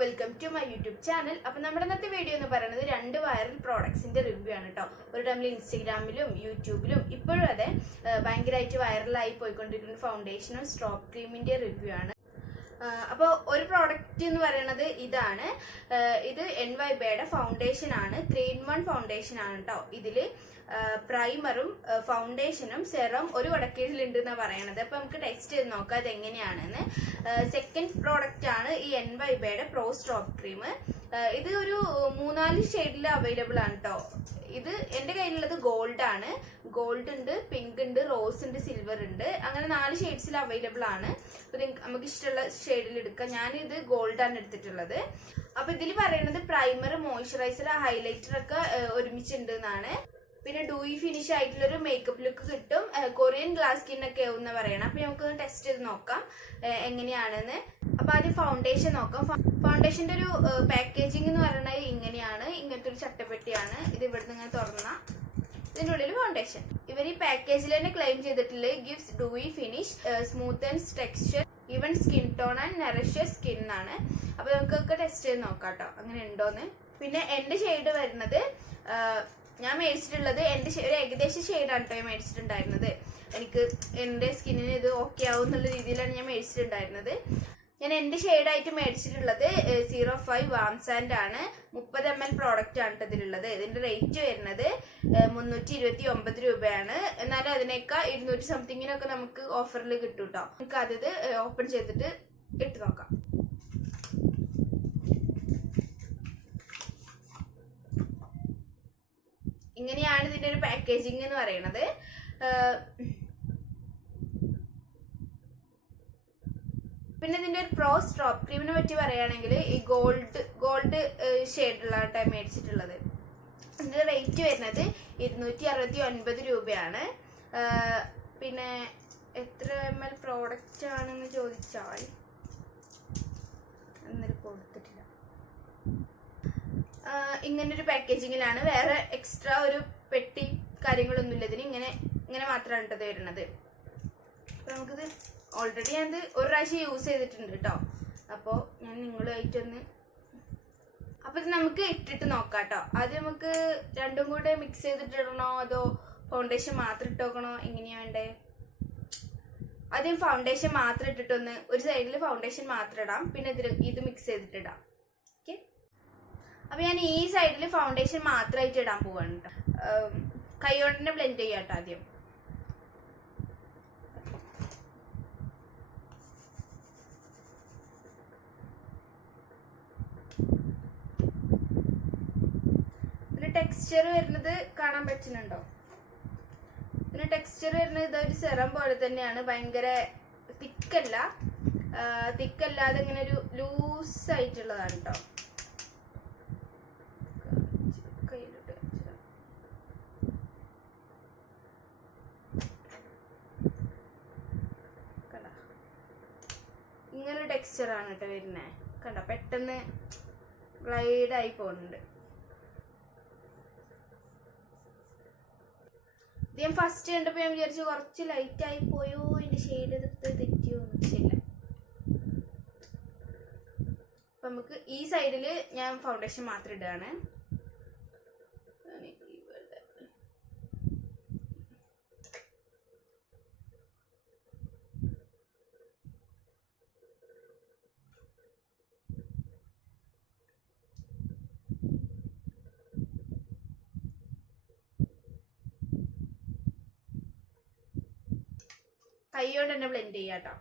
Welcome to my YouTube channel. അപ്പോൾ നമ്മുടെ ഇന്നത്തെ വീഡിയോ എന്ന് പറയുന്നത് 2 വൈറൽ പ്രോഡക്ട്സിന്റെ റിവ്യൂ ആണ് കേട്ടോ. ഒരു ടൈമിൽ ഇൻസ്റ്റഗ്രാമിലും യൂട്യൂബിലും ഇപ്പോഴും അതെ ഭയങ്കരമായിട്ട് വൈറലായി പോയിക്കൊണ്ടിരിക്കുന്ന ഫൗണ്ടേഷനും സ്ട്രോപ്പ് ക്രീമിന്റെ റിവ്യൂ ആണ്. അപ്പോൾ ഒരു പ്രോഡക്റ്റ് എന്ന് പറയുന്നത് ഇതാണ്. ഇത് NYBയുടെ ഫൗണ്ടേഷൻ ആണ്. 3-in-1 ഫൗണ്ടേഷൻ ആണ് കേട്ടോ. ഇതില് പ്രൈമറും ഫൗണ്ടേഷനും സെറം ഒരു വടക്കേതിലുണ്ട് എന്നാണ് പറയണത്. അപ്പൊ നമുക്ക് ടെസ്റ്റ് ചെയ്ത് നോക്കാം ഇത് എങ്ങനെയാണെന്ന്. സെക്കൻഡ് പ്രോഡക്റ്റ് ആണ് ഈ NYBയുടെ പ്രോ സ്ട്രോപ്പ് ക്രീം. ഇത് ഒരു 3-4 ഷെയ്ഡിൽ അവൈലബിൾ ആണ് കേട്ടോ. ഇത് എന്റെ കയ്യിലുള്ളത് ഗോൾഡ് ആണ്. ഗോൾഡ് ഉണ്ട്, പിങ്ക് ഉണ്ട്, റോസ് ഉണ്ട്, സിൽവർ ഉണ്ട്. അങ്ങനെ 4 ഷെയ്ഡ്സിൽ അവൈലബിൾ ആണ്. അപ്പൊ നമുക്ക് ഇഷ്ടമുള്ള ഷെയ്ഡിൽ എടുക്കാം. ഞാനിത് ഗോൾഡ് ആണ് എടുത്തിട്ടുള്ളത്. അപ്പൊ ഇതിൽ പറയുന്നത് പ്രൈമർ, മോയ്സ്ചറൈസർ, ഹൈലൈറ്റർ ഒക്കെ ഒരുമിച്ചുണ്ട് എന്നാണ്. പിന്നെ ഡൂയി ഫിനിഷ് ആയിട്ടുള്ള ഒരു മേക്കപ്പ് ലുക്ക് കിട്ടും. കൊറിയൻ ഗ്ലാസ് സ്കിൻ ഒക്കെ ആവുന്ന പറയണം. അപ്പൊ നമുക്കൊന്ന് ടെസ്റ്റ് ചെയ്ത് നോക്കാം എങ്ങനെയാണെന്ന്. അപ്പൊ ആദ്യം ഫൗണ്ടേഷൻ നോക്കാം. ഫൗണ്ടേഷന്റെ ഒരു പാക്കേജിംഗ് എന്ന് പറയുന്നത് ഇങ്ങനെയാണ്. ഇങ്ങനത്തെ ഒരു ചട്ടപ്പെട്ടിയാണ്. ഇത് ഇവിടുന്ന് ഇങ്ങനെ തുറന്ന ഇതിന്റെ ഉള്ളിൽ ഫൗണ്ടേഷൻ. ഇവർ ഈ പാക്കേജിൽ തന്നെ ക്ലെയിം ചെയ്തിട്ടുള്ളത് gives Dewey finish, smooth and texture, even skin tone and Nourish skin എന്നാണ്. അപ്പൊ നമുക്കൊക്കെ ടെസ്റ്റ് ചെയ്ത് നോക്കാം കേട്ടോ അങ്ങനെ ഉണ്ടോന്ന്. പിന്നെ എന്റെ ഷെയ്ഡ് വരുന്നത് ഞാൻ മേടിച്ചിട്ടുള്ളത് എന്റെ ഒരു ഏകദേശം ഷെയ്ഡാണ് കേട്ടോ ഞാൻ മേടിച്ചിട്ടുണ്ടായിരുന്നത്. എനിക്ക് എന്റെ സ്കിന്നിന് ഇത് ഓക്കെ ആവും എന്നുള്ള രീതിയിലാണ് ഞാൻ മേടിച്ചിട്ടുണ്ടായിരുന്നത്. ഞാൻ എന്റെ ഷെയ്ഡായിട്ട് മേടിച്ചിട്ടുള്ളത് 05 വാം സാൻഡ് ആണ്. 30 ml പ്രോഡക്റ്റ് ആണ് ഇതിലുള്ളത്. ഇതിന്റെ റേറ്റ് വരുന്നത് 329 രൂപയാണ്. എന്നാലും അതിനേക്കാൾ 200 സംതിങ്ങിനൊക്കെ നമുക്ക് ഓഫറിൽ കിട്ടും കേട്ടോ. നമുക്ക് അത് ഓപ്പൺ ചെയ്തിട്ട് ഇട്ട് നോക്കാം. ഇങ്ങനെയാണ് ഇതിന്റെ ഒരു പാക്കേജിംഗ് എന്ന് പറയുന്നത്. പിന്നെ ഇതിന്റെ ഒരു പ്രോ സ്ട്രോപ്പ് ക്രീമിനെ പറ്റി പറയുകയാണെങ്കിൽ ഈ ഗോൾഡ് ഷെയ്ഡിലാണ് ടൈം മേടിച്ചിട്ടുള്ളത്. ഇതിന്റെ റേറ്റ് വരുന്നത് 269 രൂപയാണ്. പിന്നെ എത്ര ml പ്രോഡക്റ്റ് ആണെന്ന് ചോദിച്ചാൽ എന്നൊരു കൊടുത്തിട്ടില്ല. ഇങ്ങനൊരു പാക്കേജിങ്ങിലാണ്. വേറെ എക്സ്ട്രാ ഒരു പെട്ടി കാര്യങ്ങളൊന്നുമില്ല ഇതിന്. ഇങ്ങനെ മാത്രമാണ് കേട്ടത് വരുന്നത്. അപ്പൊ നമുക്കിത് ഓൾറെഡി ഞാനിത് ഒരു പ്രാവശ്യം യൂസ് ചെയ്തിട്ടുണ്ട് കേട്ടോ. അപ്പോൾ ഞാൻ നിങ്ങളുമായിട്ടൊന്ന് അപ്പൊ ഇത് നമുക്ക് ഇട്ടിട്ട് നോക്കാം കേട്ടോ. ആദ്യം നമുക്ക് രണ്ടും കൂടെ മിക്സ് ചെയ്തിട്ടിടണോ അതോ ഫൗണ്ടേഷൻ മാത്രം ഇട്ട് നോക്കണോ, എങ്ങനെയാ വേണ്ടേ? ആദ്യം ഫൗണ്ടേഷൻ മാത്രം ഇട്ടിട്ടൊന്ന് ഒരു സൈഡിൽ ഫൗണ്ടേഷൻ മാത്രം ഇടാം. പിന്നെ ഇത് മിക്സ് ചെയ്തിട്ടിടാം. ഓക്കെ, അപ്പൊ ഞാൻ ഈ സൈഡിൽ ഫൗണ്ടേഷൻ മാത്രമായിട്ട് ഇടാൻ പോവാണ് കേട്ടോ. കൈ കൊണ്ട് തന്നെ ബ്ലെൻഡ് ചെയ്യാം കേട്ടോ ആദ്യം. ഇതിന് ടെക്സ്ചർ വരുന്നത് കാണാൻ പറ്റുന്നുണ്ടോ? ഇതിന് ടെക്സ്ചർ വരുന്നത് ഇതൊരു സെറം പോലെ തന്നെയാണ്. ഭയങ്കര തിക്കല്ലാതെ ഇങ്ങനെ ഒരു ലൂസ് ആയിട്ടുള്ളതാണ് കേട്ടോ. ഇങ്ങനെ ടെക്സ്ചർ ആണ് കേട്ടോ വരുന്നത്. കണ്ട പെട്ടെന്ന് ഗ്ലൈഡ് ആയി പോകുന്നുണ്ട്. ഇത് ഞാൻ ഫസ്റ്റ് കണ്ടപ്പോൾ ഞാൻ വിചാരിച്ചു കുറച്ച് ലൈറ്റ് ആയി പോയോ, ഇതിന്റെ ഷെയ്ഡ് തെറ്റിയോ ഒന്നും ശരിയില്ല. അപ്പൊ നമുക്ക് ഈ സൈഡില് ഞാൻ ഫൗണ്ടേഷൻ മാത്രം ഇടുകയാണ്. കൈയോട് തന്നെ ബ്ലെൻഡ് ചെയ്യാട്ടോ.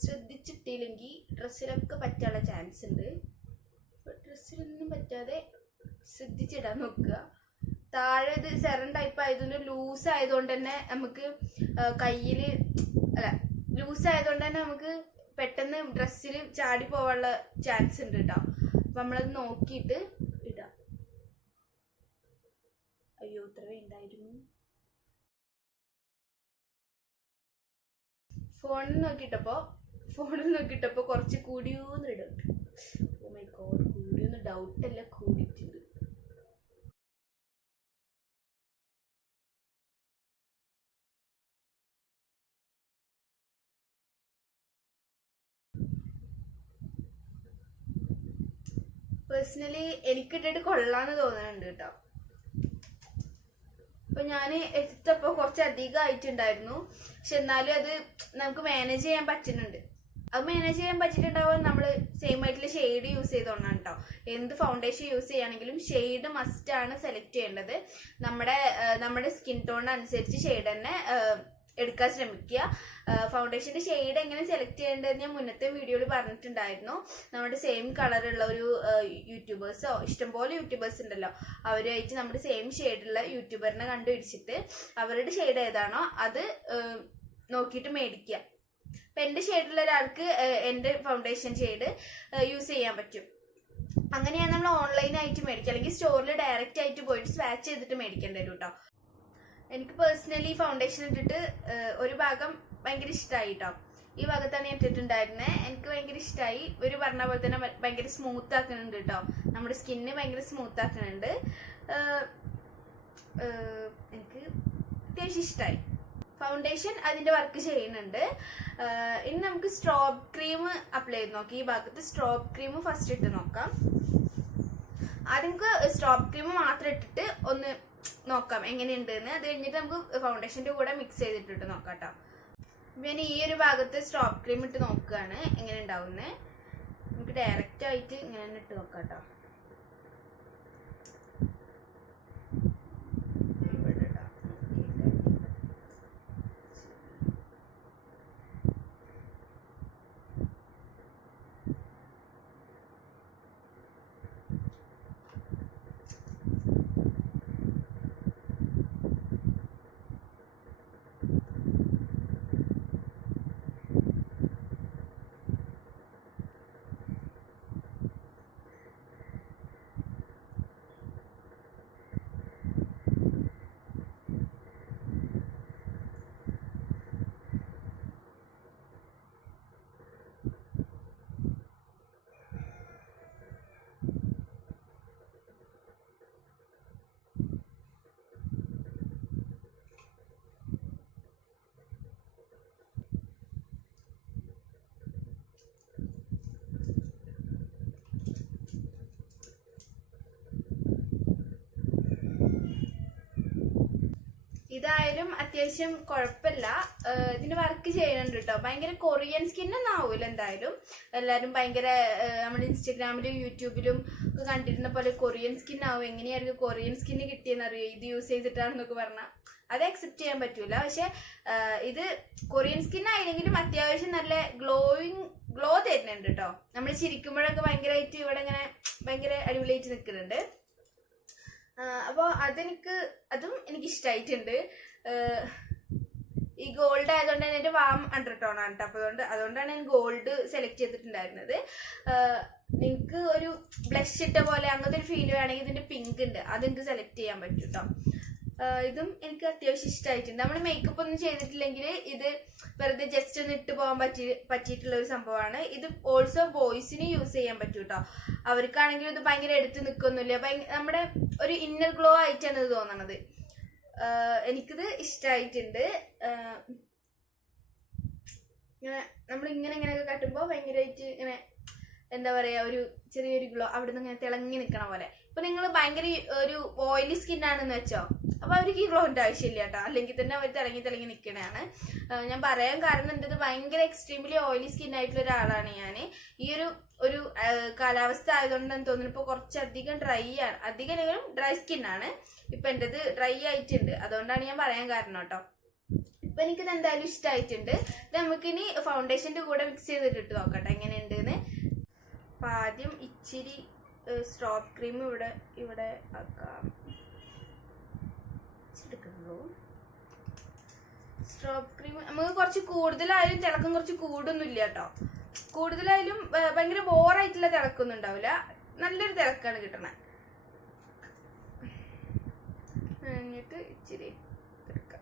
ശ്രദ്ധിച്ചിട്ടില്ലെങ്കിൽ ഡ്രസ്സിലൊക്കെ പറ്റാനുള്ള ചാൻസ് ഉണ്ട്. ഡ്രസ്സിലൊന്നും പറ്റാതെ ശ്രദ്ധിച്ചിടാൻ നോക്കുക. താഴെ ഇത് സെറം ടൈപ്പ് ആയതുകൊണ്ട് ലൂസ് ആയതുകൊണ്ട് തന്നെ നമുക്ക് ലൂസ് ആയതുകൊണ്ട് തന്നെ നമുക്ക് പെട്ടെന്ന് ഡ്രസ്സിൽ ചാടി പോവാനുള്ള ചാൻസ് ഉണ്ട് കേട്ടോ. അപ്പൊ നമ്മളത് നോക്കിയിട്ട് ഇടാം. അയ്യോ ഇത്ര വേണ്ടായിരുന്നു. ഫോണിൽ നോക്കിയിട്ടപ്പോ കുറച്ച് കൂടിയോന്ന് ഇടും. ഓ മൈ ഗോഡ്, കൂടിയൊന്ന് ഡൗട്ടല്ല, കൂടിയിട്ടുണ്ട്. പേഴ്സണലി എനിക്കിട്ടിട്ട് കൊള്ളാന്ന് തോന്നുന്നുണ്ട് കേട്ടോ. അപ്പൊ ഞാൻ എടുത്തപ്പോ കുറച്ചധികം ആയിട്ടുണ്ടായിരുന്നു, പക്ഷെ എന്നാലും അത് നമുക്ക് മാനേജ് ചെയ്യാൻ പറ്റുന്നുണ്ട്. അത് മാനേജ് ചെയ്യാൻ പറ്റിയിട്ടുണ്ടാവുക നമ്മൾ സെയിം ആയിട്ടുള്ള ഷെയ്ഡ് യൂസ് ചെയ്തോണ്ടാണ് കേട്ടോ. എന്ത് ഫൗണ്ടേഷൻ യൂസ് ചെയ്യുകയാണെങ്കിലും ഷെയ്ഡ് മസ്റ്റ് ആണ് സെലക്ട് ചെയ്യേണ്ടത്. നമ്മുടെ സ്കിൻ ടോൺ അനുസരിച്ച് ഷെയ്ഡ് തന്നെ എടുക്കാൻ ശ്രമിക്കുക. ഫൗണ്ടേഷന്റെ ഷെയ്ഡ് എങ്ങനെ സെലക്ട് ചെയ്യേണ്ടതെന്ന് ഞാൻ മുന്നത്തെ വീഡിയോയിൽ പറഞ്ഞിട്ടുണ്ടായിരുന്നു. നമ്മുടെ സെയിം കളറുള്ള ഒരു യൂട്യൂബേഴ്സോ ഇഷ്ടംപോലെ യൂട്യൂബേഴ്സ് ഉണ്ടല്ലോ, അവരുമായിട്ട് നമ്മുടെ സെയിം ഷെയ്ഡുള്ള യൂട്യൂബറിനെ കണ്ടുപിടിച്ചിട്ട് അവരുടെ ഷെയ്ഡ് ഏതാണോ അത് നോക്കിയിട്ട് മേടിക്കുക. അപ്പൊ എന്റെ ഷെയ്ഡുള്ള ഒരാൾക്ക് എന്റെ ഫൗണ്ടേഷൻ ഷെയ്ഡ് യൂസ് ചെയ്യാൻ പറ്റും. അങ്ങനെയാണ് നമ്മൾ ഓൺലൈനായിട്ട് മേടിക്കുക, അല്ലെങ്കിൽ സ്റ്റോറിൽ ഡയറക്റ്റ് ആയിട്ട് പോയിട്ട് സ്വാച്ച് ചെയ്തിട്ട് മേടിക്കേണ്ടി വരും കേട്ടോ. എനിക്ക് പേഴ്സണലി ഫൗണ്ടേഷൻ ഇട്ടിട്ട് ഒരു ഭാഗം ഭയങ്കര ഇഷ്ടമായി കേട്ടോ. ഈ ഭാഗത്താണ് ഞാൻ ഇട്ടിട്ടുണ്ടായിരുന്നത്. എനിക്ക് ഭയങ്കര ഇഷ്ടമായി. ഒരു പറഞ്ഞ പോലെ തന്നെ ഭയങ്കര സ്മൂത്ത് ആക്കുന്നുണ്ട് കേട്ടോ, നമ്മുടെ സ്കിന്ന് ഭയങ്കര സ്മൂത്ത് ആക്കുന്നുണ്ട്. എനിക്ക് അത്യാവശ്യം ഇഷ്ടമായി. ഫൗണ്ടേഷൻ അതിന്റെ വർക്ക് ചെയ്യുന്നുണ്ട്. ഇനി നമുക്ക് സ്ട്രോബ് ക്രീം അപ്ലൈ ചെയ്ത് നോക്കാം. ഈ ഭാഗത്ത് സ്ട്രോബ് ക്രീം ഫസ്റ്റ് ഇട്ട് നോക്കാം. ആദ്യം നമുക്ക് സ്ട്രോബ് ക്രീം മാത്രം ഇട്ടിട്ട് ഒന്ന് നോക്കാം എങ്ങനെയുണ്ട് എന്ന്. അത് കഴിഞ്ഞിട്ട് നമുക്ക് ഫൗണ്ടേഷന്റെ കൂടെ മിക്സ് ചെയ്തിട്ടിട്ട് നോക്കാം കേട്ടോ. ഞാൻ ഈ ഒരു ഭാഗത്ത് സ്ട്രോബ് ക്രീം ഇട്ട് നോക്കുകയാണ് എങ്ങനെ ഉണ്ടാവുന്നത്. നമുക്ക് ഡയറക്റ്റ് ആയിട്ട് ഇങ്ങനെ ഇട്ട് നോക്കാം കേട്ടോ. ഇതായാലും അത്യാവശ്യം കുഴപ്പമില്ല. ഇതിന് വർക്ക് ചെയ്യുന്നുണ്ട് കേട്ടോ. ഭയങ്കര കൊറിയൻ സ്കിന്നൊന്നും ആവൂല എന്തായാലും. എല്ലാവരും ഭയങ്കര നമ്മുടെ ഇൻസ്റ്റഗ്രാമിലും യൂട്യൂബിലും ഒക്കെ കണ്ടിരുന്ന പോലെ കൊറിയൻ സ്കിൻ ആവും, എങ്ങനെയായിരിക്കും കൊറിയൻ സ്കിന്ന് കിട്ടിയെന്ന് അറിയോ ഇത് യൂസ് ചെയ്തിട്ടാണെന്നൊക്കെ പറഞ്ഞാൽ അത് അക്സെപ്റ്റ് ചെയ്യാൻ പറ്റൂല. പക്ഷെ ഇത് കൊറിയൻ സ്കിൻ ആയില്ലെങ്കിലും അത്യാവശ്യം നല്ല ഗ്ലോ തരുന്നുണ്ട് കേട്ടോ. നമ്മൾ ചിരിക്കുമ്പോഴൊക്കെ ഭയങ്കരമായിട്ട് ഇവിടെ ഇങ്ങനെ ഭയങ്കര അടിപൊളിയായിട്ട് നിൽക്കുന്നുണ്ട്. അപ്പോൾ അതും എനിക്ക് ഇഷ്ടമായിട്ടുണ്ട്. ഈ ഗോൾഡ് ആയതുകൊണ്ട് തന്നെ എൻ്റെ വാം അണ്ടർടോൺ ആണ് കേട്ടോ. അപ്പോൾ അതുകൊണ്ടാണ് ഞാൻ ഗോൾഡ് സെലക്ട് ചെയ്തിട്ടുണ്ടായിരുന്നത്. നിങ്ങൾക്ക് ഒരു ബ്ലഷ് ഇട്ട പോലെ അങ്ങനത്തെ ഒരു ഫീൽ വേണമെങ്കിൽ ഇതിൻ്റെ പിങ്ക് ഉണ്ട്, അത് നിങ്ങൾക്ക് സെലക്ട് ചെയ്യാൻ പറ്റും കേട്ടോ. ഇതും എനിക്ക് അത്യാവശ്യം ഇഷ്ടമായിട്ടുണ്ട്. നമ്മൾ മേക്കപ്പ് ഒന്നും ചെയ്തിട്ടില്ലെങ്കിൽ ഇത് വെറുതെ ജസ്റ്റ് ഒന്ന് ഇട്ട് പോകാൻ പറ്റിയിട്ടുള്ള ഒരു സംഭവമാണ്. ഇത് ഓൾസോ ബോയ്സിന് യൂസ് ചെയ്യാൻ പറ്റും കേട്ടോ. അവർക്കാണെങ്കിൽ ഇത് ഭയങ്കര എടുത്ത് നിൽക്കൊന്നുമില്ല, നമ്മുടെ ഒരു ഇന്നർ ഗ്ലോ ആയിട്ടാണ് ഇത് തോന്നണത്. എനിക്കിത് ഇഷ്ടമായിട്ടുണ്ട്. ഇങ്ങനെ നമ്മൾ ഇങ്ങനെയൊക്കെ കട്ടുമ്പോൾ ഭയങ്കരമായിട്ട് ഇങ്ങനെ എന്താ പറയാ, ഒരു ചെറിയൊരു ഗ്ലോ അവിടെ നിന്ന് ഇങ്ങനെ തിളങ്ങി നിൽക്കണ പോലെ. ഇപ്പൊ നിങ്ങൾ ഭയങ്കര ഒരു ഓയിലി സ്കിൻ ആണെന്ന് വെച്ചോ, അപ്പൊ അവർക്ക് ഈ ഗ്ലോന്റെ ആവശ്യമില്ല കേട്ടോ, അല്ലെങ്കിൽ തന്നെ അവർ തിളങ്ങി നിൽക്കണതാണ്. ഞാൻ പറയാൻ കാരണം എന്തത് ഭയങ്കര എക്സ്ട്രീംലി ഓയിലി സ്കിൻ ആയിട്ടുള്ള ഒരാളാണ് ഞാൻ. ഈ ഒരു കാലാവസ്ഥ ആയതുകൊണ്ടെന്ന് തോന്നുന്നു ഇപ്പൊ കുറച്ചധികം അധികം ഡ്രൈ സ്കിൻ ആണ്. ഇപ്പൊ എന്റേത് ഡ്രൈ ആയിട്ടുണ്ട്, അതുകൊണ്ടാണ് ഞാൻ പറയാൻ കാരണം കേട്ടോ. ഇപ്പൊ എനിക്കിത് എന്തായാലും ഇഷ്ടമായിട്ടുണ്ട്. ഇത് നമുക്കിനി ഫൗണ്ടേഷന്റെ കൂടെ മിക്സ് ചെയ്തിട്ട് നോക്കട്ടെ എങ്ങനെയുണ്ട് എന്ന്. അപ്പൊ ആദ്യം ഇച്ചിരി സ്ട്രോബ് ക്രീം ഇവിടെ ആക്കാം. സ്ട്രോബ് ക്രീം നമുക്ക് കുറച്ച് കൂടുതലായാലും തിളക്കം കുറച്ച് കൂടൊന്നുമില്ല കേട്ടോ. കൂടുതലായാലും ഭയങ്കര ബോറായിട്ടുള്ള തിളക്കൊന്നും ഉണ്ടാവില്ല, നല്ലൊരു തിളക്കാണ് കിട്ടണേ. എന്നിട്ട് ഇച്ചിരി എടുക്കാം.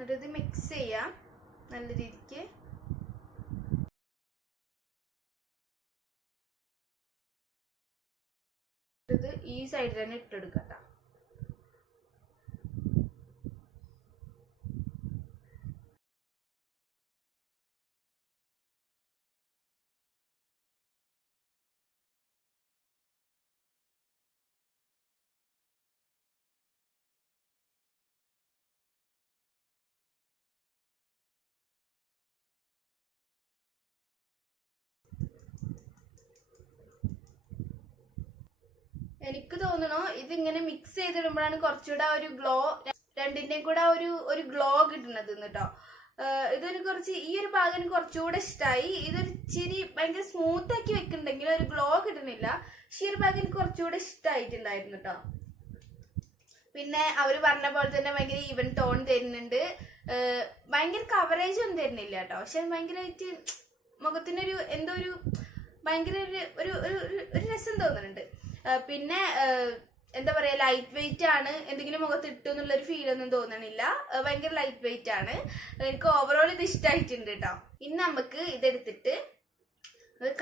എന്നിട്ട് മിക്സ് ചെയ്യാം നല്ല രീതിക്ക്. ഇത് നമുക്കിത് ഈ സൈഡിൽ തന്നെ ഇട്ടെടുക്കാം കേട്ടോ. എനിക്ക് തോന്നണു ഇതിങ്ങനെ മിക്സ് ചെയ്തിടുമ്പോഴാണ് കുറച്ചുകൂടെ ഒരു ഗ്ലോ, രണ്ടിന്റെയും കൂടെ ഒരു ഗ്ലോ കിട്ടുന്നത് കേട്ടോ. ഇതൊരു കുറച്ച് ഈ ഒരു ഭാഗം കുറച്ചുകൂടെ ഇഷ്ടമായി. ഇതൊരു ഇച്ചിരി ഭയങ്കര സ്മൂത്ത് ആക്കി വെക്കുന്നുണ്ടെങ്കിൽ ഒരു ഗ്ലോ കിട്ടുന്നില്ല. പക്ഷെ ഈ ഒരു ഭാഗം കുറച്ചുകൂടെ ഇഷ്ടമായിട്ടുണ്ടായിരുന്നു കേട്ടോ. പിന്നെ അവര് പറഞ്ഞ പോലെ തന്നെ ഭയങ്കര ഈവൻ ടോൺ തരുന്നുണ്ട്. ഭയങ്കര കവറേജ് ഒന്നും തരുന്നില്ല കേട്ടോ. പക്ഷെ ഭയങ്കരമായിട്ട് മുഖത്തിനൊരു എന്തോ ഒരു ഭയങ്കര ഒരു രസം തോന്നുന്നുണ്ട്. പിന്നെ എന്താ പറയാ, ലൈറ്റ് വെയിറ്റ് ആണ്. എന്തെങ്കിലും മുഖത്ത് ഇട്ടു എന്നുള്ളൊരു ഫീൽ ഒന്നും തോന്നണില്ല. ഭയങ്കര ലൈറ്റ് വെയിറ്റ് ആണ്. എനിക്ക് ഓവറോൾ ഇത് ഇഷ്ടമായിട്ടുണ്ട് കേട്ടോ. ഇനി നമുക്ക് ഇതെടുത്തിട്ട്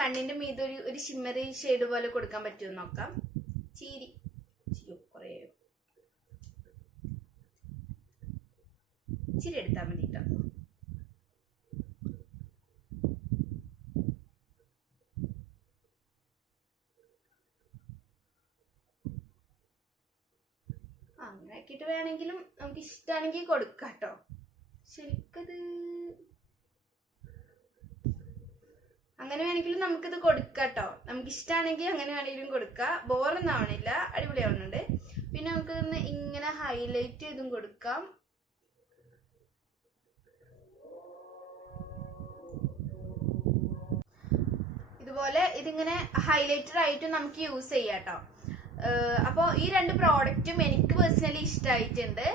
കണ്ണിന്റെ മീത് ഒരു ഷിമ്മറി ഷെയ്ഡ് പോലെ കൊടുക്കാൻ പറ്റുമെന്ന് നോക്കാം. ചീരി കുറേ ഇച്ചിരി എടുത്താൽ മതി കേട്ടോ. അങ്ങനെ ആക്കിയിട്ട് വേണമെങ്കിലും നമുക്ക് ഇഷ്ടമാണെങ്കിൽ കൊടുക്കാം കേട്ടോ. ശരിക്കത് അങ്ങനെ വേണമെങ്കിലും നമുക്കിത് കൊടുക്കാം കേട്ടോ. നമുക്ക് ഇഷ്ടമാണെങ്കിൽ അങ്ങനെ വേണമെങ്കിലും കൊടുക്കാം. ബോറൊന്നും ആവണില്ല, അടിപൊളിയാവുന്നുണ്ട്. പിന്നെ നമുക്കിതൊന്ന് ഇങ്ങനെ ഹൈലൈറ്റ് ചെയ്തും കൊടുക്കാം. ഇതുപോലെ ഇതിങ്ങനെ ഹൈലൈറ്റർ ആയിട്ട് നമുക്ക് യൂസ് ചെയ്യാം കേട്ടോ. അപ്പോൾ ഈ രണ്ട് പ്രോഡക്റ്റും എനിക്ക് പേഴ്സണലി ഇഷ്ടമായിട്ടുണ്ട്.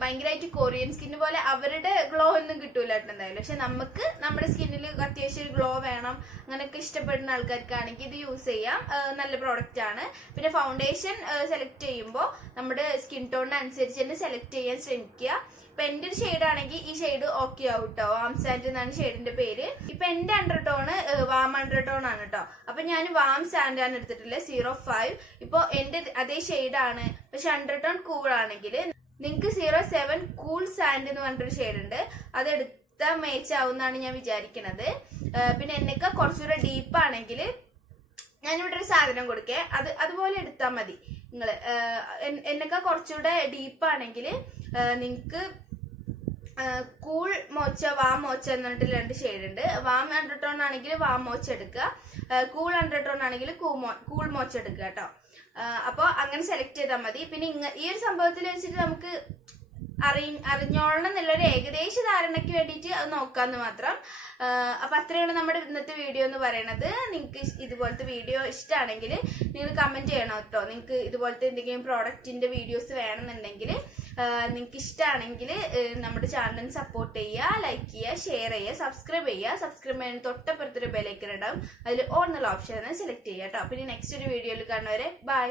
ഭയങ്കരമായിട്ട് കൊറിയൻ സ്കിന്ന് പോലെ അവരുടെ ഗ്ലോ ഒന്നും കിട്ടൂല കേട്ടോ എന്തായാലും. പക്ഷെ നമുക്ക് നമ്മുടെ സ്കിന്നിൽ അത്യാവശ്യം ഒരു ഗ്ലോ വേണം, അങ്ങനെയൊക്കെ ഇഷ്ടപ്പെടുന്ന ആൾക്കാർക്കാണെങ്കിൽ ഇത് യൂസ് ചെയ്യാം. നല്ല പ്രോഡക്റ്റ് ആണ്. പിന്നെ ഫൗണ്ടേഷൻ സെലക്ട് ചെയ്യുമ്പോൾ നമ്മുടെ സ്കിൻ ടോണിനനുസരിച്ച് തന്നെ സെലക്ട് ചെയ്യാൻ ശ്രമിക്കുക. ഇപ്പൊ എന്റെ ഒരു ഷെയ്ഡ് ആണെങ്കിൽ ഈ ഷെയ്ഡ് ഓക്കെ ആവും കേട്ടോ. വാം സാൻഡ് എന്നാണ് ഷെയ്ഡിന്റെ പേര്. ഇപ്പൊ എന്റെ അണ്ടർടോണ് വാം അണ്ടർടോൺ ആണ് കേട്ടോ. അപ്പൊ ഞാൻ വാം സാൻഡ് ആണ് എടുത്തിട്ടുള്ളത് 05. ഇപ്പൊ എന്റെ അതേ ഷെയ്ഡാണ്, പക്ഷെ അണ്ടർടോൺ കൂൾ ആണെങ്കിൽ നിങ്ങൾക്ക് 07 കൂൾ സാൻഡ് എന്ന് പറഞ്ഞിട്ടൊരു ഷെയ്ഡ് ഉണ്ട്. അതെടുത്താൽ മേച്ച് ആവുന്നാണ് ഞാൻ വിചാരിക്കുന്നത്. പിന്നെ എന്നൊക്കെ കുറച്ചുകൂടെ ഡീപ്പ് ആണെങ്കിൽ ഞാനിവിടെ ഒരു സാധനം കൊടുക്കേ, അതുപോലെ എടുത്താൽ മതി നിങ്ങള്. എന്നൊക്കെ കുറച്ചുകൂടെ ഡീപ്പ് ആണെങ്കിൽ നിങ്ങക്ക് കൂൾ മോച്ച വാം മോച്ച എന്ന് പറഞ്ഞിട്ട് രണ്ട് ഷെയ്ഡ് ഉണ്ട്. വാം അണ്ടർടോൺ ആണെങ്കിൽ വാം മോച്ച എടുക്കുക, കൂൾ അണ്ടർടോൺ ആണെങ്കിൽ കൂൾ മോച്ച എടുക്കുക കേട്ടോ. അപ്പോൾ അങ്ങനെ സെലക്ട് ചെയ്താൽ മതി. പിന്നെ ഈ ഒരു സംഭവത്തിൽ വെച്ചിട്ട് നമുക്ക് അറിഞ്ഞോളണം എന്നുള്ളൊരു ഏകദേശ ധാരണയ്ക്ക് വേണ്ടിയിട്ട് അത് നോക്കാന്ന് മാത്രം. അപ്പൊ അത്രയുള്ള നമ്മുടെ ഇന്നത്തെ വീഡിയോ എന്ന് പറയുന്നത്. നിങ്ങൾക്ക് ഇതുപോലത്തെ വീഡിയോ ഇഷ്ടമാണെങ്കിൽ നിങ്ങൾ കമന്റ് ചെയ്യണം കേട്ടോ. നിങ്ങൾക്ക് ഇതുപോലത്തെ എന്തെങ്കിലും പ്രോഡക്റ്റിന്റെ വീഡിയോസ് വേണമെന്നുണ്ടെങ്കിൽ നിങ്ങൾക്ക് ഇഷ്ടമാണെങ്കിൽ നമ്മുടെ ചാനൽ സപ്പോർട്ട് ചെയ്യുക, ലൈക്ക് ചെയ്യുക, ഷെയർ ചെയ്യുക, സബ്സ്ക്രൈബ് ചെയ്യുക. സബ്സ്ക്രൈബ് ചെയ്യാൻ തൊട്ടപ്പുറത്തൊരു ബെലൈക്കൺ ഉണ്ടാവും, അതിൽ ഓൾ എന്നുള്ള ഓപ്ഷൻ സെലക്ട് ചെയ്യുക കേട്ടോ. പിന്നെ നെക്സ്റ്റ് ഒരു വീഡിയോയിൽ കാണുന്നവരെ ബൈ.